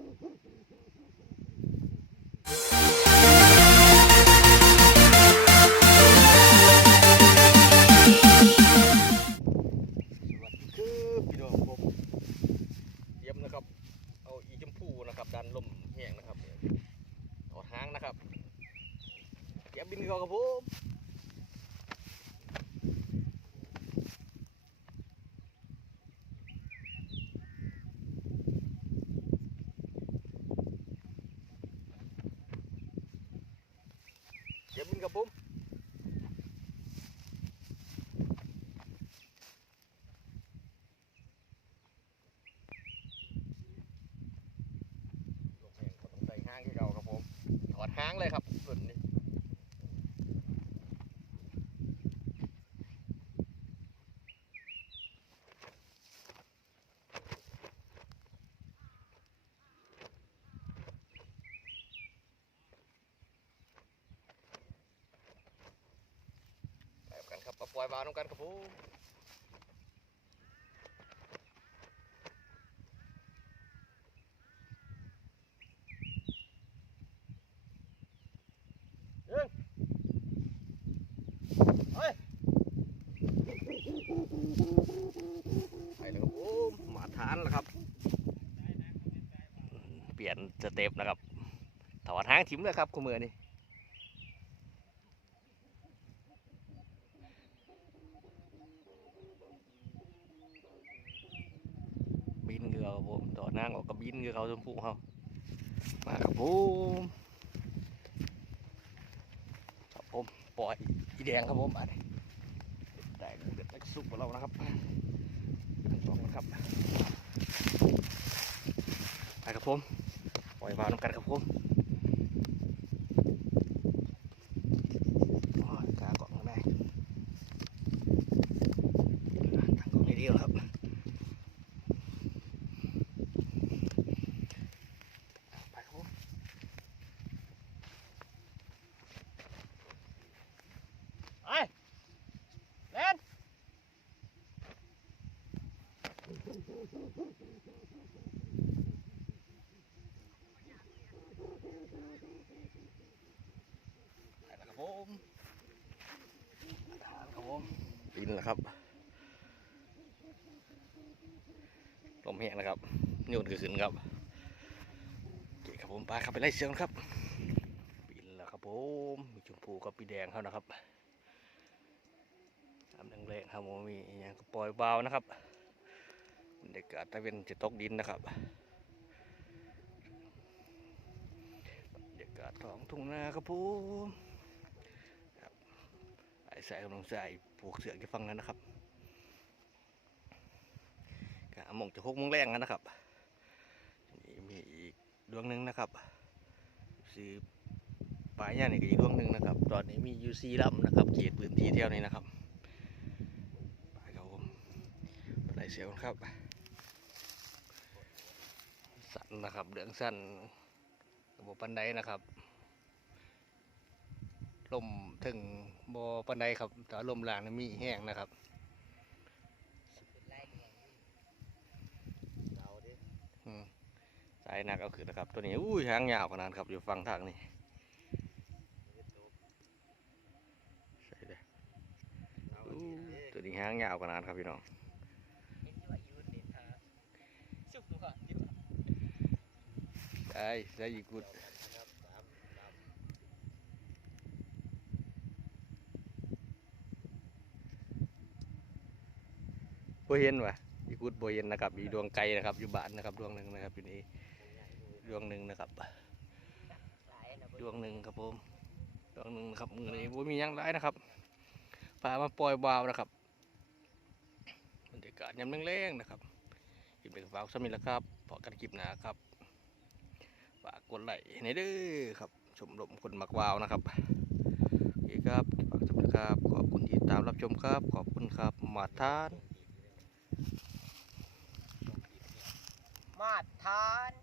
สวัสดีคือพี่น้องผมเยี่ยมนะครับเอาอีชมพูนะครับ ดันลมแห้งนะครับถอดหางนะครับเก็บบินก่อนครับผมเก็บบินครับผมลงแหงก็ต้องใส่ห้างที่เราครับผม ถอดห้างเลยครับส่วนนี้แบบกันครับมาป ล่อยวาน้ำกันครับผมไปแล้วครับผมมาทานแล้วครับ เปลี่ยนสเต็ปนะครับถอดห้างทิ้มเลยครับคุณมือนี่บินเงือครับผมถอด เงือกเอเขาชมพูเขามาครับผมครับผมปล่อยอีแดงครับผมอันนี้แตกเด็ดแตกสุกของเรานะครับทั้งสองนะครับไปครับผมปล่อยวาวน้ำกันครับผมโอ้ยกากล่องข้างในตั้งกล่องให้เดียวครับไปครับผมไปเล่น ไปแล้วครับผมครับผมบินแล้วครับลมแห้งนะครับโยนขึ้นครับโอเคครับผมไปครับไปไล่เสียงครับบินแล้วครับผมมีชมพูกับปีแดงเขานะครับน้ำแรงๆครับผมมีอย่างก็ปล่อยเบานะครับ รรยากาศตะเวนจะตกดินนะครับบรรยากาศท้องทุ่งนาครับผมครับไอ้ใส่กำลังใส่ผูกเสือกจะฟังนั้นนะครับกะมงจะหกมงแรงนะครับนี่มีอีกดวงหนึ่งนะครับซื้อปลายย่านี่ก็อีกดวงหนึ่งนะครับ ตอนนี้มียูซีลำนะครับเขตพื้นที่เที่ยวนี้นะครับไปครับผมไปเสียวครับ สั้ นนะครับเดืองสั้นระบบปันไดนะครับลมถึงบอปันไดครับ แต่ว่าลมหลางนี่มีแห้งนะครับอืมสายหนักเอาขึ้นนะครับ ตัวนี้อุ้ยหางยาวขนาดครับ อยู่ฝั่งทางนี้ใช่เลยอู้ตัวนี้หางยาวขนาดครับพี่น้อง ใช่ใช่ยีกุดบ่เห็นวะยีกุดบเห็นนะครับมีดวงไกลนะครับ อยู่บ้านนะครับ ดวงหนึ่งนะครับอยู่นี่ดวงหนึ่งนะครับ ดวงหนึ่งครับผมดวงหนึ่งนะครับมือนี้บ่มียังไรนะครับพามาปล่อยวาวนะครับบรรยากาศยามแรงๆนะครับกินไปกับฝากสมิธแล้วครับพอกันคลิปหนาครับ ฝากกดไลค์ให้เด้อครับชมรมคนมักวาวนะครับโอเคครับฝากสำหรับครับ ขอบคุณที่ตามรับชมครับ ขอบคุณครับ มาทาน มาทาน